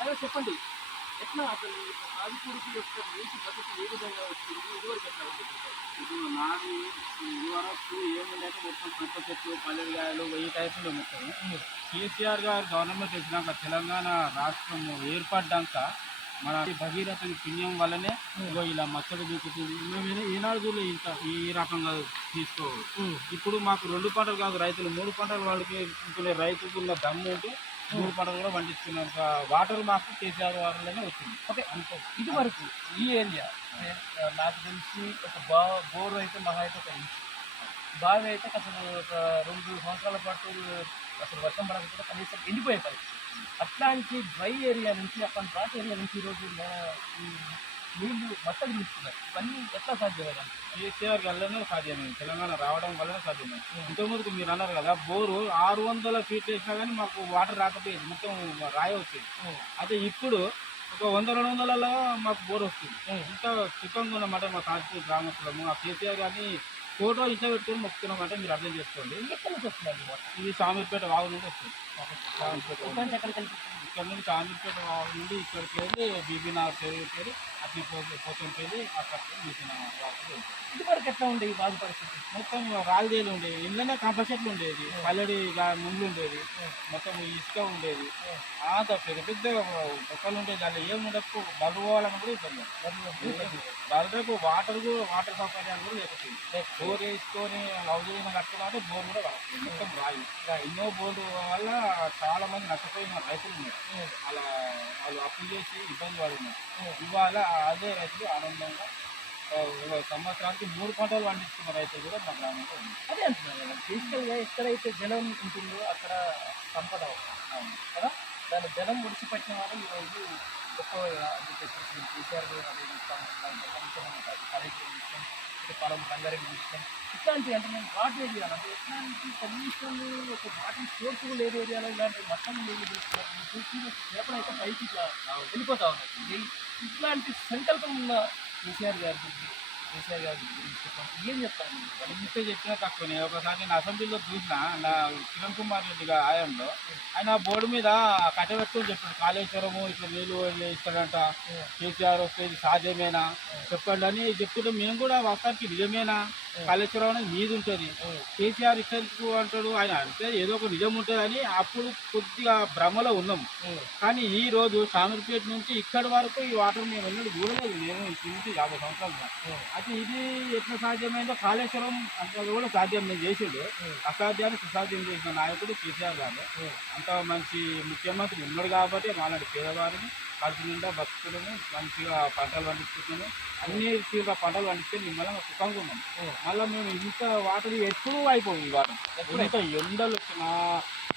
అలా చెప్పండి. ఎట్లా అసలు సాధికుడికి యొక్క నీటి పద్ధతి ఏ విధంగా వచ్చింది? ఇదివరకు ఎట్లా ఉంటుంది ఇప్పుడు నాది ఇది వరకు ఏముందంటే మొత్తం పంట చెట్లు పల్లెగాయలు వెయ్యి టైపులు మొత్తం. కేసీఆర్ గారు గవర్నమెంట్ వచ్చినాక తెలంగాణ రాష్ట్రం ఏర్పడ్డాక మన భగీరథ పుణ్యం వల్లనే ఇలా మచ్చడి దూకుతుంది. మేము ఈనా- ఈనాడు ఇంత ఈ రకంగా తీసుకోవాలి ఇప్పుడు మాకు రెండు పంటలు కాదు రైతులు మూడు పంటలు రైతులకు ఉన్న దమ్ము ఉంటే మూడు పంటలు కూడా పండిస్తున్నంత వాటర్ మాకు కేసీఆర్ వారిలోనే వచ్చింది. ఓకే అనుకో ఇది వరకు ఈ ఏరియా నాకు తెలిసి ఒక బా బోర్ అయితే మహా అయితే ఒక ఇంచు. బావి అయితే అసలు ఒక రెండు సంవత్సరాల పాటు అసలు వర్షం పడకపోతే కనీసం ఎండిపోయే పరిస్థితి. అట్లాంటి డ్రై ఏరియా నుంచి అక్కడ డ్రాట్ ఏరియా నుంచి ఈరోజు నీళ్ళు మట్టలు తీస్తున్నారు ఇవన్నీ ఎట్లా సాధ్యమేనా కేసీఆర్ వల్లనే సాధ్యమైంది తెలంగాణ రావడం వల్లనే సాధ్యమైంది ఇంతకుముందుకు మీరు అన్నారు కదా బోరు ఆరు వందల ఫీట్లు వేసినా కానీ మాకు వాటర్ రాకపోయేది. మొత్తం రాయి వచ్చేది. అయితే ఇప్పుడు ఒక వంద రెండు వందలలో మాకు బోర్ వస్తుంది. ఇంత సుఖంగా ఉన్నమాట మా కాన్పూర్ గ్రామస్తులము. ఆ కేసీఆర్ గారిని ఫోటో ఇంట్లో పెట్టుకొని మొక్కుతున్నామంటే మీరు అర్థం చేసుకోండి. ఎక్కడి నుంచి వాటర్ ఇది సామీర్పేట వాగు నుండి వస్తుంది? ఎక్కడి నుంచి ఇక్కడ నుండి ఇక్కడికి వెళ్ళి బీబీనార్ పేరు పేరు అట్లా పోతుంది పేరు అక్కడ వెళ్తుంది. ఇదివరకు ఎట్లా ఉండే ఈ బాధ పరిస్థితి? మొత్తం రాళ్ళదేలు ఉండేది ఇంట్లోనే కంప చెట్లు ఉండేది పల్లెడి ముందు ఉండేది మొత్తం ఇసుక ఉండేది. అంత పెద్ద పెద్ద మొక్కలు ఉండేది దాంట్లో ఏం ఉండకు బలు పోవాలని కూడా ఇబ్బంది బలరకు వాటర్ కూడా వాటర్ సౌకర్యాలు కూడా లేకపోయింది బోర్ వేసుకొని హౌస్ కట్టుకున్నారంటే బోర్ కూడా మొత్తం రాయి. ఎన్నో బోర్డు వల్ల చాలా మంది నష్టపోయిన రైతులు ఉన్నారు. అలా వాళ్ళు అప్పులు చేసి ఇబ్బంది పడున్నారు ఇవాళ అదే రైతులు ఆనందంగా సంవత్సరానికి మూడు పంటలు పండిస్తున్న రైతులు కూడా మా గ్రామంలో అదే అంటున్నాను నేను బేసికల్గా ఎక్కడైతే జనం ఉంటుందో అక్కడ సంపద కదా? దాని జనం ముడిచిపెట్టిన వాళ్ళు ఈరోజు గొప్ప కేసీఆర్ గారు అదే కార్యక్రమం ఇటు పొలం రంగారెడ్డి ఇస్తాం ఇట్లాంటి అంటే నేను ఘాట్ ఏరియా అంటే ఎట్లాంటి కనీసం ఒక ఘాటి సోర్స్ లేని ఏరియాలో ఇలాంటి మొత్తం నీళ్ళు తీసుకున్నారు మీరు చూసిన చేపలు అయితే పైకి ఇట్లా వెళ్ళిపోతా ఉన్నాయి. ఇట్లాంటి సంకల్పం ఉన్న కేసీఆర్ గారి గురించి కేసీఆర్ గారి గురించి చెప్పండి ఏం చెప్తాను ఇంతే చెప్పినా తక్కువనే ఒకసారి నేను అసెంబ్లీలో చూసిన నా కిరణ్ కుమార్ రెడ్డి ఆయంలో ఆయన బోర్డు మీద కట్టబెట్టుకుని చెప్పాడు. కాళేశ్వరము ఇట్లా నీళ్ళు ఇస్తాడంట. కేసీఆర్ వస్తే ఇది సాధ్యమేనా? చెప్పండి అని చెప్తుంటే మేము కూడా వాస్తవానికి నిజమేనా? కాళేశ్వరం మీది ఉంటుంది. కేసీఆర్ ఇక్కడికి అంటాడు ఆయన అంటే ఏదో ఒక నిజం ఉంటుందని అప్పుడు కొద్దిగా భ్రమలో ఉన్నాం. కానీ ఈ రోజు షామీర్పేట నుంచి ఇక్కడి వరకు ఈ వాటర్ మేము ఎన్నడూ చూడలేదు. నేను నుంచి యాభై సంవత్సరాలు. అయితే ఇది ఎట్లా సాధ్యమైందో కాళేశ్వరం అంత కూడా సాధ్యం నేను చేసిండు. అసాధ్యాన్ని సుసాధ్యం చేసిన నాయకుడు కేసీఆర్ గారు. అంత మంచి ముఖ్యమంత్రి ఉన్నాడు కాబట్టి మాలాంటి పేదవారిని కడుపు నిండా బతుకులను మంచిగా పంటలు పండిస్తున్నాము. అన్ని తీవ్ర పంటలు పండిస్తే మిమ్మల్ని సుఖంగా ఉన్నాం మళ్ళీ మేము ఇంత వాటర్ ఎప్పుడూ అయిపోయింది వాటర్ ఎంత ఎండలు వచ్చినా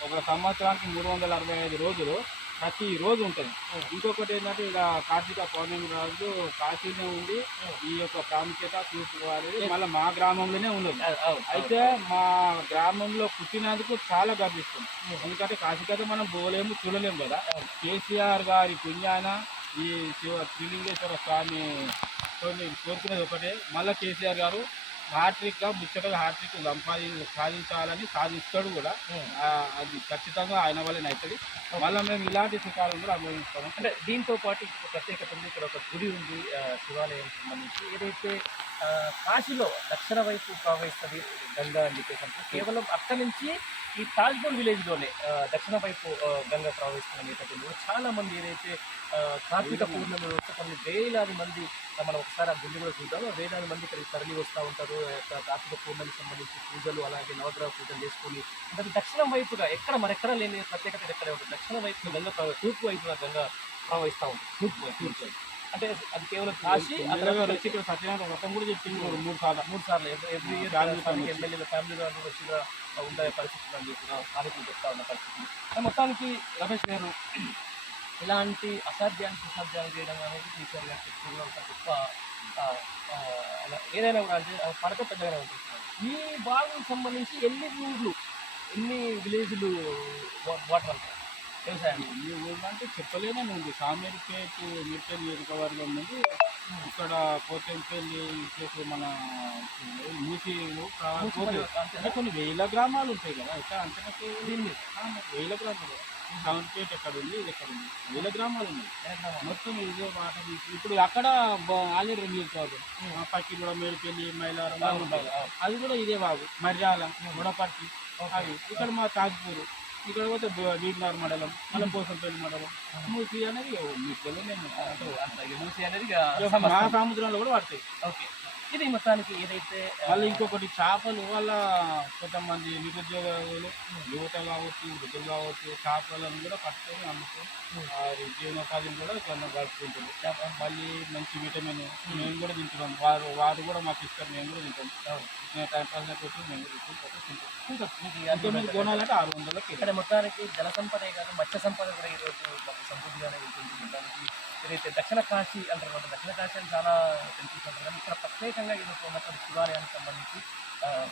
ఒక సంవత్సరానికి మూడు వందల అరవై ఐదు రోజులు ప్రతి రోజు ఉంటుంది. ఇంకొకటి ఏంటంటే ఇలా కార్తీక పౌర్ణమి రోజు కాశీలో ఉండి ఈ యొక్క ప్రాముఖ్యత చూసుకోవాలి. మళ్ళీ మా గ్రామంలోనే ఉన్నది. అయితే మా గ్రామంలో పుట్టినందుకు చాలా గర్విస్తుంది. ఎందుకంటే కాశీకైతే మనం పోలేము చూడలేము కదా. కేసీఆర్ గారి పుణ్యాన ఈ శివ త్రిలింగేశ్వర స్వామి కొన్ని కోరుకునేది ఒకటే. మళ్ళీ కేసీఆర్ గారు హ్యాట్రిక్గా ముచ్చటగా హ్యాట్రిక్ సంపాది సాధించాలని సాధిస్తాడు కూడా. అది ఖచ్చితంగా ఆయన వల్లనే అవుతుంది మళ్ళీ మేము ఇలాంటి సుఖాలను కూడా అనుభవిస్తాము. అంటే దీంతో పాటు ప్రత్యేకత ఉంది. ఇక్కడ ఒక గుడి ఉంది శివాలయం సంబంధించి. ఏదైతే కాశీలో దక్షిణ వైపు ప్రవహిస్తుంది గంగా అని చెప్పేసి అంటే కేవలం అక్కడి నుంచి ఈ తాజ్పూర్ విలేజ్లోనే దక్షిణ వైపు గంగా ప్రవహిస్తున్న నేపథ్యంలో చాలా మంది ఏదైతే కార్తీక పూర్ణిమ రోజు కొన్ని వేలాది మంది మనం ఒకసారి ఆ గుండె కూడా చూద్దాం. ఆ వేలాది మంది ఇక్కడికి తరలి వస్తూ ఉంటారు. కార్తీక పూర్ణమికి సంబంధించి పూజలు అలాగే నవగ్రహ పూజలు చేసుకొని అంటే దక్షిణం వైపుగా ఎక్కడ మరెక్కడ లేని ప్రత్యేకత ఎక్కడే ఉంటుంది దక్షిణ వైపు గంగ తూర్పు వైపున గంగ ప్రవహిస్తూ ఉంటుంది తూర్పు వైపు తూర్పు వైపు. అంటే అది కేవలం కాశీ వచ్చి ఇక్కడ సత్యనారాయణ వ్రతం కూడా చెప్పింది మూడు మూడు సార్లు. మూడు సార్లు. ఎవ్రీ ఇయర్ వచ్చి. ఎమ్మెల్యేల ఫ్యామిలీ గారు వచ్చిగా ఉండే పరిస్థితులు అని చెప్పిన స్థానికులు చెప్తా ఉన్న పరిస్థితి మొత్తానికి రమేష్ గారు ఇలాంటి అసాధ్యాన్ని సుసాధ్యాన్ని చేయడం అనేది కేసీఆర్ గారు చెప్తున్న ఒక గొప్ప ఏదైనా కూడా అంటే పడక పెద్దగానే ఉంటుంది. ఈ భాగం సంబంధించి ఎన్ని ఊర్లు ఎన్ని విలేజ్లు వాటర్ అంటారు వ్యవసాయం ఈ ఊళ్ళో అంటే చెప్పలేనని ఉంది సామేరిపేట మిర్చల్ నియోజకవర్గం నుండి ఇక్కడ పోతెంపల్లి ఇచ్చేసి మన మూసి మూసి పోతే- అంతేనా? అంటే కొన్ని వేల గ్రామాలు ఉంటాయి కదా. ఇక్కడ దీన్ని వేల గ్రామాలు. సౌండ్పేట ఎక్కడ ఉంది? ఇది ఎక్కడ ఉంది? వేల గ్రామాలు ఉన్నాయి. మొత్తం ఇదే మాట. ఇప్పుడు అక్కడ ఆల్రెడీ రెండు నియోజకవర్గం పక్కి కూడా మేడిపల్లి మైలారం. అది కూడా ఇదే బాబు మర్యాల గుడపర్తి అవి. ఇక్కడ మా తాజ్పూర్. ఇక్కడ పోతే బీడ్నార్ మండలం మలపోసంపల్లి మండలం. మూసి అనేది మీకు తెలియదు మా. సముద్రంలో కూడా పడతాయి. ఓకే. ఇది మొత్తానికి ఏదైతే ఆ, మళ్ళీ ఇంకొకటి చేపలు వల్ల కొంతమంది నిరుద్యోగులు యువత కావచ్చు వృద్ధులు కావచ్చు చేపలను కూడా పట్టుకొని అమ్ముకొని వారి జీవనోపాధిని కూడా కొన్ని గడుపుకుంటారు మళ్ళీ మంచి విటమిన్ మేము కూడా తింటున్నాం. వారు వారు కూడా మాకు ఇస్తారు మేము కూడా తింటాం. నేను టైం పాస్ పెట్టి మేము కూడా తింటాం. కొనాలంటే ఆరు వందలకి. ఇక్కడ మొత్తానికి జల సంపదే కాదు మత్స్య సంపద కూడా ఈరోజు మాకు సమృద్ధిగానే ఉంటుంది మొత్తానికి. ఏదైతే దక్షిణ కాశీ అంటారు కదా దక్షిణ కాశీ అని చాలా టెంపుల్స్ అంటారు కానీ ఇక్కడ ప్రత్యేకంగా ఇది ఒక ఉన్నటువంటి శివాలయానికి సంబంధించి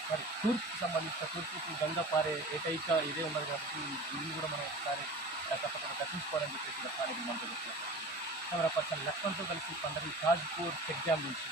సారీ తూర్పుకి సంబంధించిన తూర్పుకి గంగ పారే ఏకైక ఇదే ఉన్నది కాబట్టి దీన్ని కూడా మనం ఒకసారి తప్పకుండా దర్శించుకోవాలని చెప్పేసి కూడా స్థానిక మంత్రులు కెమెరా పర్సన్ లక్ష్మణ్తో కలిసి పండగ తాజ్పూర్ చెక్ డ్యామ్ నుంచి.